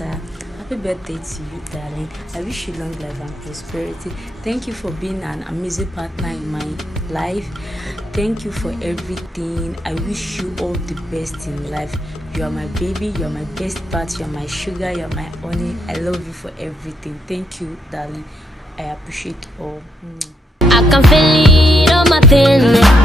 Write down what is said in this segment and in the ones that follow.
matter. Happy birthday to you, darling. I wish you long life and prosperity. Thank you for being an amazing partner in my life. Thank you for everything. I wish you all the best in life. You are my baby, you are my best part, you are my sugar, you are my honey. I love you for everything. Thank you, darling. I appreciate all. I can feel it on my thing.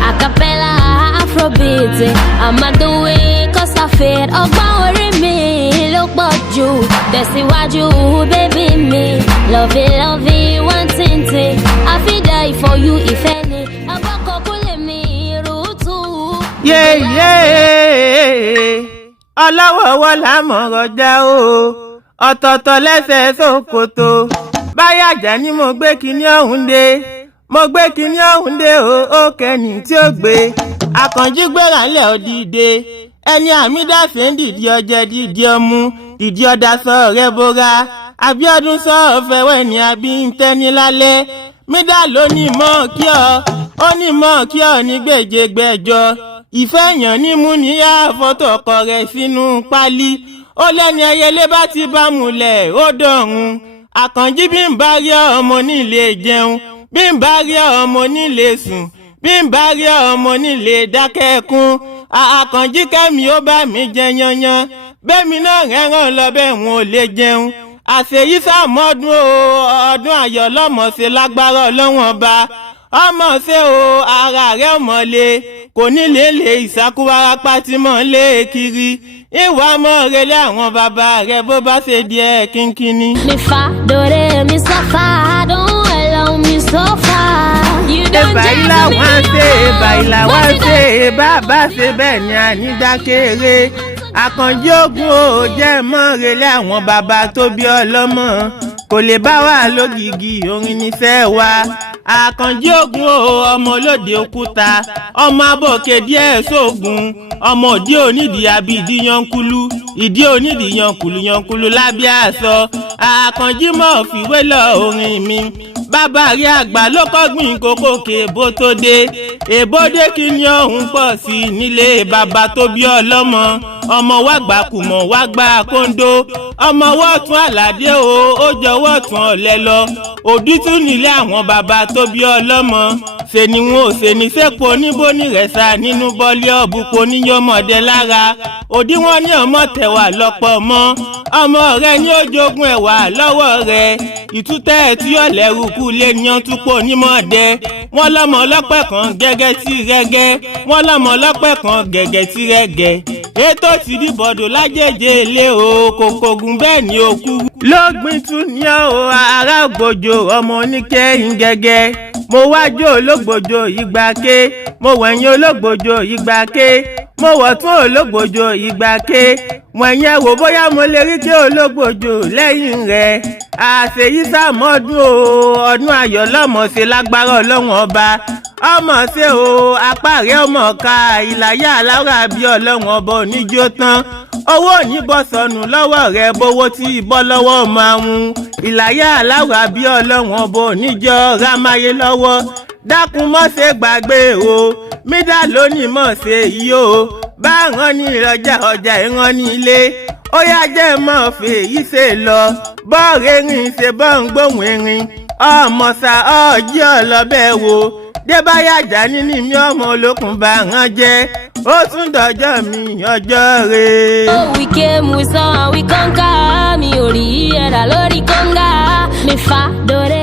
Acapella, Afrobeat. I'ma do it cause I feel. Oh, worry me, look but you. That's what you, baby me. Love it, one thing. I feel die for you if any. I walk up with me, root. Yeah. Ọlọ́wọ́wọ́ lámọ̀rọ̀ já o. Ọ̀tọ̀ọ̀tọ̀ lẹ́sẹ̀ sókòtò. Báyà jà ni mo gbé kinní ọ̀hún dé. Mo gbé kinní ọ̀hún dé ó kẹ́ni tí ó gbé. Àkànjí gbéra ńlẹ̀ òdìdé. Ẹni àmì dáṣe ń dìdí ọjẹ́ dìdí ọmú. Dìdí ọ̀dà sọ̀rọ̀ rẹ bóra. Abíọ́dún sọ̀rọ̀ fẹ́wẹ́ ni àbí ń tẹ́ni lálẹ́. Mídà ló ní mọ́ kí ọ. Ó ní mọ́ kí ọ ní gbèjègbèjọ. Ìfẹ́ èèyàn ní mú níyà fọ́tò ọkọ rẹ̀ sínú pálí. Ó lẹ́ni ẹyẹlé bá ti bá múlẹ̀ ó dọ̀run. Àkànjí bí ń bá rí ọmọ nílé jẹun. Bí ń bá rí ọmọ nílé sùn. Bí ń bá rí ọmọ nílé dákẹ́kún. Àkànjí kẹ́mi ó bá mi jẹ yanyan. Bẹ́mi náà rẹ́ràn lọ bẹ́ẹ̀ wọn ò lè jẹun. Àṣeyí sàmọ́dún ọdún ayọ̀ lọ́mọ̀ọ́sẹ̀ lágbára ọlọ́wọ́n ọba. Ọmọ ṣe o ara rẹ̀ mọ́lé kò ní lè ìsákúwárá pátímọ̀ lé kiri. Ìwà mọ́ relé àwọn bàbá rẹ̀ bó bá ṣe díẹ̀ kínkínní. Mi fa dore mi sọ́fà don't allow me suffer. You don't báyìí làwọn ṣe báyìí làwọn ṣe bàbá ṣe bẹ́ẹ̀ ni ànídákẹ́rẹ́. Àkànjí ogun ò jẹ́ mọ́ relé àwọn bàbá tó bí ọlọ́mọ kò lè bá wà lógìgì orin níṣẹ́ wa. Àkànjí ogun ọmọ olóde òkúta ọmọ abọ́kè díẹ̀ sógun ọmọ òdí onídìí abídí yankulu ìdí onídìí yankulu lábẹ́ aṣọ. Àkànjí mọ̀ fìwé lọ orin mi. Bàbá rí àgbà ló kọ́gbìn kókó kèbó tó dé. Èbó dé kí ni ọ̀hún pọ̀ sí nílé bàbá tó bí ọlọ́mọ. Ọmọ wá gbà kùmọ̀ wá gbà kóńdó. Ọmọ wọ́ọ̀tún àlàdé ó jọ wọ́ọ̀tún ọ̀lẹ́ lọ. Òdútú nílé àwọn bàbá tó bí ọlọ́mọ. Ṣe ni wọn ò ṣe ní sẹ́pọ̀ oníbóní rẹ̀ sá nínú bọ́lí ọ̀bùpọ̀ níyọmọdé lára. Òdí wọn ní ọmọ tẹ̀wà lọ́pọ̀ mọ́. Ọmọ rẹ̀ ní ó jogún ẹ̀wà lọ́wọ́ rẹ̀. Ìtútẹ́ tí ọ̀lẹ́rù kú lé ní ọ̀túnpọ̀ onímọ̀dé. Wọ́n lọ́mọ ọlọ́pẹ́ kan gẹ́gẹ́ tí rẹ́gẹ́. Wọ́n lọ́mọ ọlọ́pẹ́ kan gẹ́gẹ́ tí rẹ́gẹ́. Ètò ti di bọ̀dọ̀ lájèjì ilé o kòkògùn bẹ́ẹ̀ ni ó kú. Lógbin tún ní o ará ògbójò ọmọ oníkẹ́yìn gẹ́gẹ́. Mo wájú ológbòjò ìgbà ké. Mo wẹ̀yìn ológbòjò ìgbà ké. Mo wọ̀ tún ológbòjò ìgbà ké. Wẹ̀yìn ẹ̀wò bóyá mo lè rí kí ológbòjò lẹ́yìn rẹ̀. Àṣeyí sàmọ́dún ọdún ayọ̀ lọ́mọ̀ọ́sẹ̀ lágbára ọlọ́run ọba. Ọmọ ṣe o apá rẹ̀ ọmọ ká ìlàyà aláwọ̀ àbí ọlọ́run ọba oníjó tán. Owó òní bọ́ sọnù lọ́wọ́ rẹ̀ bówó tí bọ́ lọ́wọ́ máa ń. Ìlàyà aláwọ̀ àbí ọlọ́run ọba oníjó rámáyé lọ́wọ́. Dákun mọ́ ṣe gbàgbé o mídà lónìí mọ̀ ṣe yìí o. Bá rán ní ìrọ̀jà ọjà ìran ní ilé. Ó yá jẹ́ mọ́ fèyí ṣe lọ. Bọ́ọ̀rẹ́ rìn ṣe bọ́ ń gbóhùn erin. Ọmọ sá ọjí ọlọ́bẹ̀ wo. Débáyàjà nínú mi ọmọ olókùn bá rán jẹ́. Ó tún dọjọ́ mi ọjọ́ rẹ̀. Oh, we came, we saw, and we conquer. Mi ò rí ẹ̀dá lórí kọ́ńgà. Mi fa dore